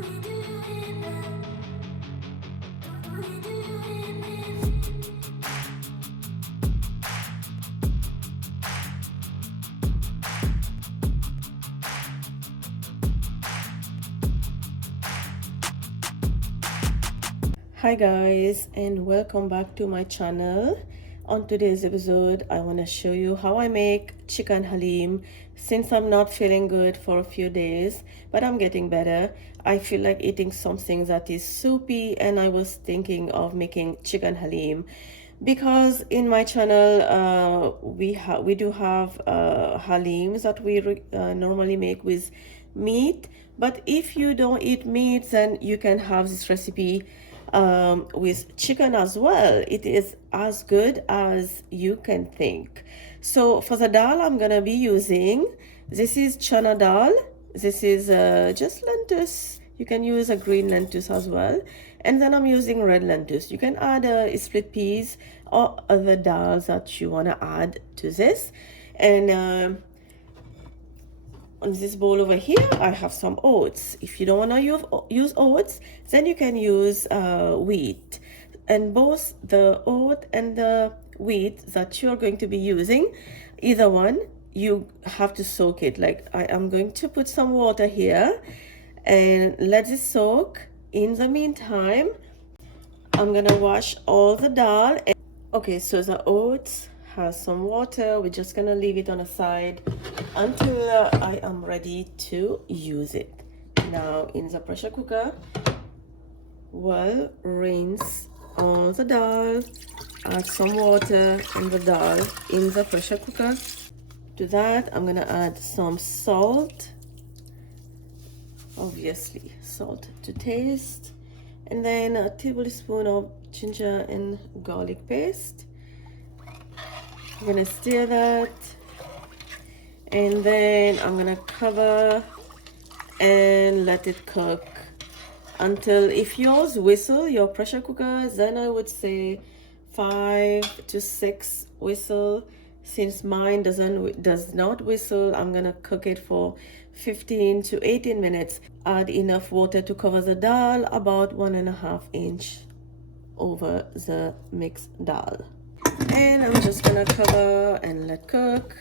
Hi guys, and welcome back to my channel. On today's episode I want to show you how I make chicken haleem. Since I'm not feeling good for a few days, but I'm getting better, I feel like eating something that is soupy, and I was thinking of making chicken haleem because in my channel we do have haleems that we normally make with meat. But if you don't eat meat, then you can have this recipe with chicken as well. It is as good as you can think. So for the dal, I'm gonna be using, this is chana dal. This is just lentils. You can use a green lentils as well. And then I'm using red lentils. You can add split peas or other dals that you want to add to this. And on this bowl over here I have some oats. If you don't want to use oats, then you can use wheat. And both the oat and the wheat that you're going to be using, either one, you have to soak it. Like I am going to put some water here and let it soak. In the meantime, I'm gonna wash all the dal. Okay, so the oats has some water. We're just gonna leave it on the side until I am ready to use it. Now in the pressure cooker, well, rinse all the dal, add some water and the dal in the pressure cooker. To that I'm gonna add some salt, obviously salt to taste, and then a tablespoon of ginger and garlic paste. I'm gonna stir that, and then I'm gonna cover and let it cook until, if yours whistle, your pressure cooker, then I would say 5 to 6 whistle. Since mine does not whistle, I'm gonna cook it for 15 to 18 minutes. Add enough water to cover the dal, about 1.5 inch over the mixed dal. And I'm just gonna cover and let cook.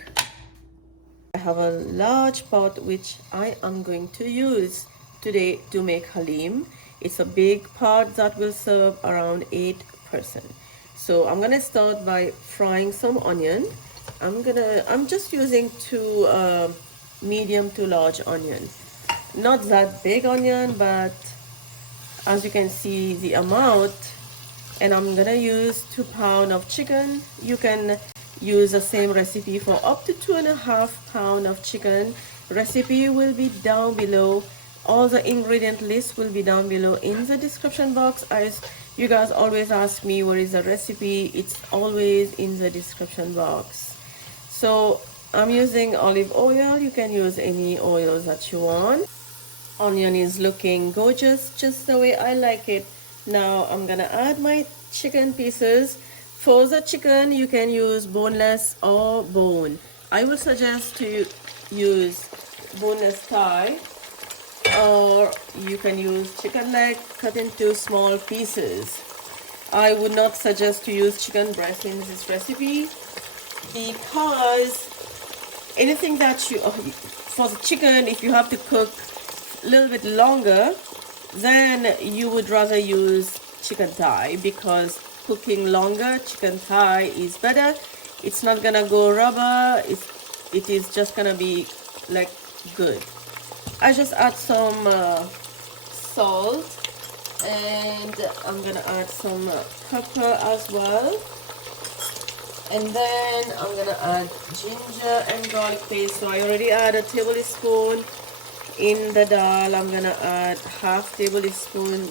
I have a large pot which I am going to use today to make haleem. It's a big pot that will serve around 8 person. So I'm gonna start by frying some onion. I'm just using 2 medium to large onions. Not that big onion, but as you can see the amount. And I'm gonna use 2 pounds of chicken. You can use the same recipe for up to 2.5 pounds of chicken. Recipe will be down below. All the ingredient list will be down below in the description box. As you guys always ask me where is the recipe, it's always in the description box. So I'm using olive oil. You can use any oil that you want. Onion is looking gorgeous, just the way I like it. Now I'm gonna add my chicken pieces. For the chicken, you can use boneless or bone. I will suggest to use boneless thigh, or you can use chicken leg cut into small pieces. I would not suggest to use chicken breast in this recipe, because anything that you, for the chicken, if you have to cook a little bit longer, then you would rather use chicken thigh, because cooking longer chicken thigh is better. It's not gonna go rubber. It is just gonna be like good. I just add some salt, and I'm gonna add some pepper as well, and then I'm gonna add ginger and garlic paste. So I already add a tablespoon in the dal. I'm gonna add half tablespoon.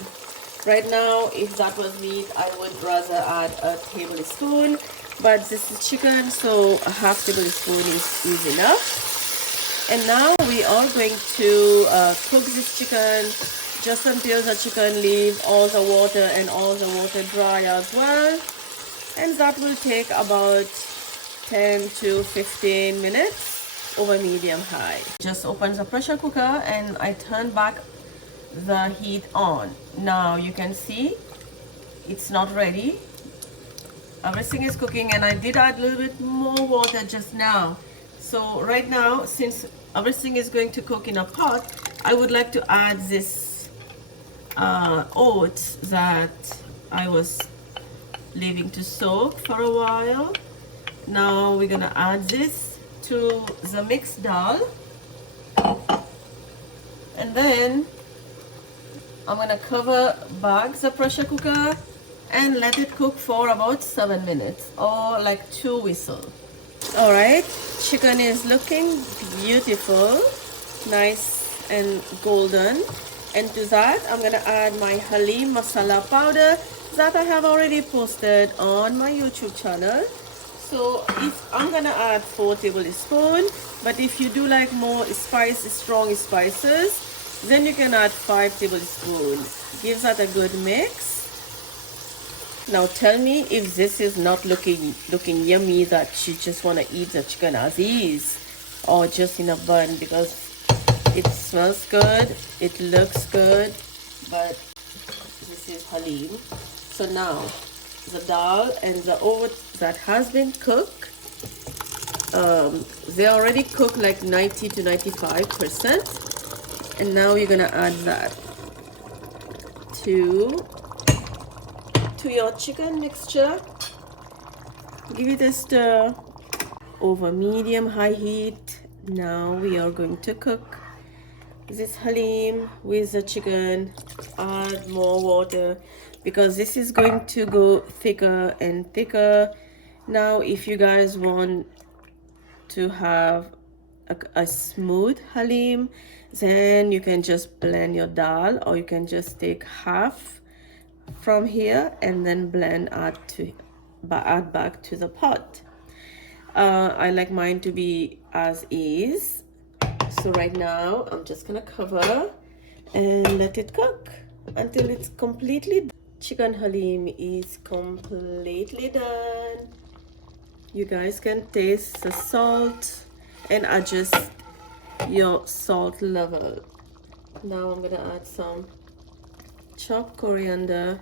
Right now, if that was meat, I would rather add a tablespoon, but this is chicken, so a half tablespoon is enough. And now we are going to cook this chicken just until the chicken leaves all the water and all the water dry as well. And that will take about 10 to 15 minutes over medium high. Just open the pressure cooker and I turn back the heat on. Now you can see it's not ready. Everything is cooking, and I did add a little bit more water just now. So right now, since everything is going to cook in a pot, I would like to add this oats that I was leaving to soak for a while. Now we're gonna add this to the mixed dal, and then I'm gonna cover back the pressure cooker and let it cook for about 7 minutes or like 2 whistles. All right, chicken is looking beautiful, nice and golden. And to that, I'm gonna add my Haleem masala powder that I have already posted on my YouTube channel. So I'm gonna add 4 tablespoons, but if you do like more strong spices, then you can add 5 tablespoons. Gives that a good mix. Now tell me if this is not looking yummy, that you just want to eat the chicken as is or just in a bun, because it smells good, it looks good, but this is Haleem. So now the dal and the oats that has been cooked, they already cooked like 90 to 95%, and now you're gonna add that to your chicken mixture. Give it a stir over medium-high heat. Now we are going to cook this Haleem with the chicken. Add more water because this is going to go thicker and thicker. Now if you guys want to have a smooth Haleem, then you can just blend your dal, or you can just take half from here and then add back to the pot. I like mine to be as is. So right now I'm just gonna cover and let it cook until it's completely done. Chicken Haleem is completely done. You guys can taste the salt and adjust your salt level. Now I'm gonna add some chopped coriander,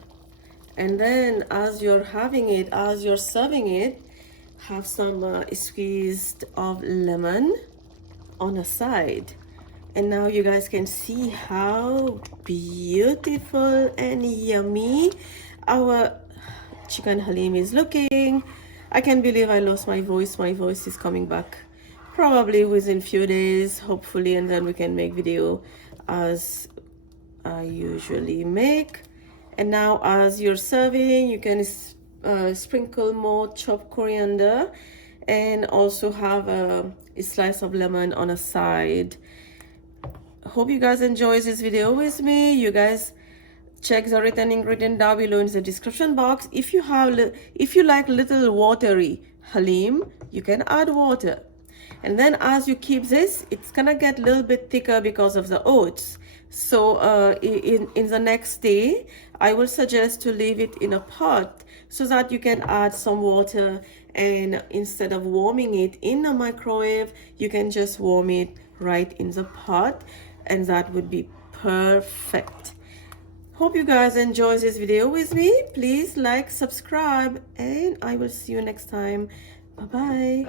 and then as you're serving it, have some squeezed of lemon on a side. And now you guys can see how beautiful and yummy our chicken Haleem is looking. I can't believe I lost my voice. My voice is coming back probably within few days, hopefully, and then we can make video as I usually make. And now as you're serving, you can sprinkle more chopped coriander and also have a slice of lemon on a side. Hope you guys enjoy this video with me. You guys check the written ingredient down below in the description box. If you like little watery Haleem, you can add water. And then as you keep this, it's gonna get a little bit thicker because of the oats. So in the next day, I will suggest to leave it in a pot so that you can add some water, and instead of warming it in a microwave, you can just warm it right in the pot, and that would be perfect. Hope you guys enjoy this video with me. Please like, subscribe, and I will see you next time. Bye bye.